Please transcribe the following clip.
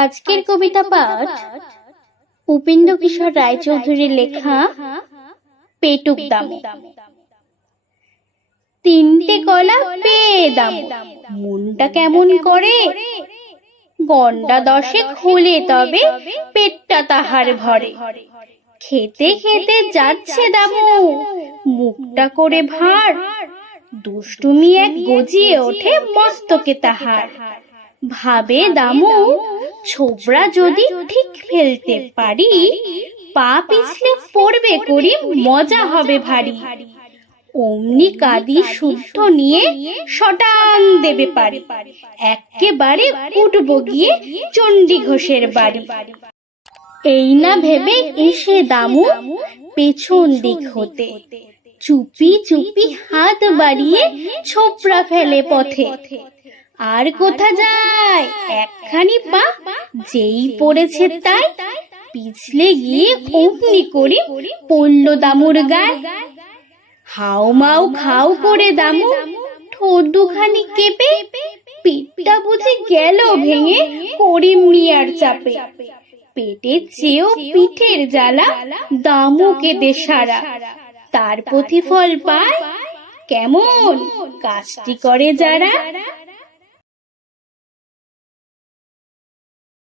আজকের কবিতা পাঠ উপেন্দ্র কিশোর রায়চৌধুরীর লেখা পেটুক দামু। তিনটে কলা পেয়ে দামু, মনটা কেমন করে, গন্ডা দশে খুলে তবে পেটটা তাহার ভরে। খেতে খেতে যাচ্ছে দামু, মুখটা করে ভার, দুষ্টুমি এক গজিয়ে ওঠে মস্তকে তাহার। ভাবে দামু, ছোবড়া যদি ঠিক ফেলতে পারি, পা পিছলে পড়বে করি, মজা হবে ভারী। অমনি কাদি শুদ্ধ নিয়ে শটান দেবে পারি, এক্কেবারে উঠবো গিয়ে চণ্ডী ঘোষের বাড়ি। এই না ভেবে এসে দামু পেছন দিক হতে, চুপি চুপি হাত বাড়িয়ে ছোবড়া ফেলে পথে। আর কোথা যায়, একখানি পা যেই পড়েছে তাই, পিছলে গিয়ে অমনি করে পড়ল দামুর গায়ে। হাউ মাউ খাও করে দামু ঠোঁট দুখানি কেঁপে, পেটটা বুঝে গেল ভেঙে করিম মিয়ার চাপে। পেটের চেয়েও পিঠের জ্বালা দামু কেঁদে সারা, তার প্রতিফল পায় কেমন কাজটি করে যারা।